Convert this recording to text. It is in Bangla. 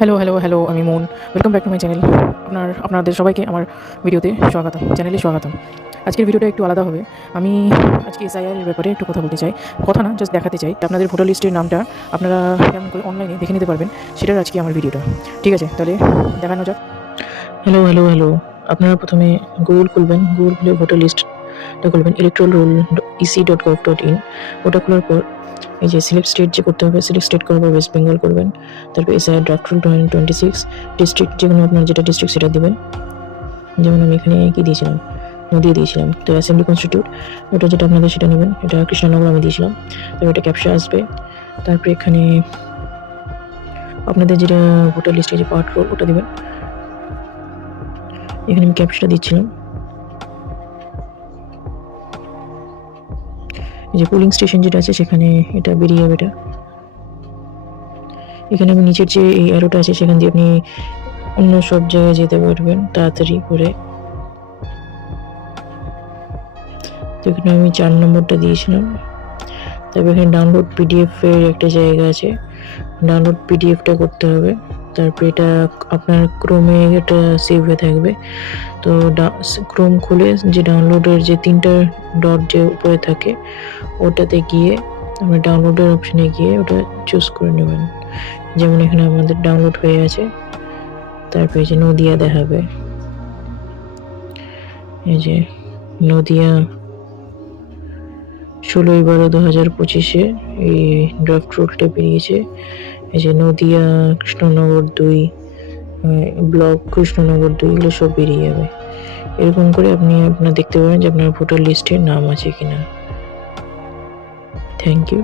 হ্যালো আমি মন। Welcome back to my channel. আপনাদের সবাইকে আমার ভিডিওতে স্বাগতম, চ্যানেলে স্বাগতম। আজকের ভিডিওটা একটু আলাদা হবে। আমি আজকে এসআইআর এর ব্যাপারে একটু কথা বলতে চাই। কথা না, জাস্ট দেখাতে চাই আপনাদের ভোটার লিস্টের নামটা আপনারা কেমন করে অনলাইনে দেখে নিতে পারবেন, সেটার আজকে আমার ভিডিওটা। ঠিক আছে, তাহলে দেখানো যাক। হ্যালো। আপনারা প্রথমে গুগল খুলবেন। গুগল খুলে ভোটার লিস্টটা খুলবেন, electoral.roll.ec.gov.in। ওটা খোলার পর এই যে সিলেক্ট স্টেট যে করতে হবে, সিলেক্ট স্টেট করার পর ওয়েস্ট বেঙ্গল করবেন। তারপর এসআইআর ড্রাফট রুল 2026 ডিস্ট্রিক্ট, যেগুলো আপনার যেটা ডিস্ট্রিক্ট সেটা দিবেন। যেমন আমি এখানে কি দিয়েছিলাম, নদিয়া দিয়েছিলাম। তো অ্যাসেম্বলি কনস্টিটিউট ওটা যেটা আপনাদের সেটা নেবেন। এটা কৃষ্ণনগর আমি দিয়েছিলাম। তারপর এটা ক্যাপশা আসবে। তারপর এখানে আপনাদের যেটা ভোটার লিস্টে যে পার্ট রোল ওটা দিবেন। এখানে আমি ক্যাপশাটা দিচ্ছিলাম। এই যে পোলিং স্টেশন যেটা আছে সেখানে এটা বেরিয়ে যাবে। এটা এখানে আমি নিচের যে এই অ্যারোটা আছে সেখান দিয়ে আপনি অন্য সব জায়গায় যেতে পারবেন তাড়াতাড়ি করে। তো এখানে আমি 4 নম্বরটা দিয়েছিলাম। তারপর এখানে ডাউনলোড পিডিএফ এর একটা জায়গা আছে, ডাউনলোড পিডিএফটা করতে হবে। তারপর এটা আপনার ক্রোমে এটা সেভ হয়ে থাকবে। তো ক্রোম খুলে যে ডাউনলোডের যে 3টা ডট যে উপরে থাকে ওটাতে গিয়ে আমরা ডাউনলোডের অপশনে গিয়ে ওটা চুজ করে নেবেন। যেমন এখানে আমাদের ডাউনলোড হয়ে আছে। তারপর এই যে নদিয়া দেখাবে, এই যে নদিয়া 16/12/2025 এই ড্রাফট রুলটা বেরিয়েছে। এই যে নদিয়া কৃষ্ণনগর 2 ব্লক কৃষ্ণনগর 2 এগুলো সব বেরিয়ে যাবে। এরকম করে আপনি আপনার দেখতে পাবেন যে আপনার ভোটার লিস্টে নাম আছে কিনা। Thank you.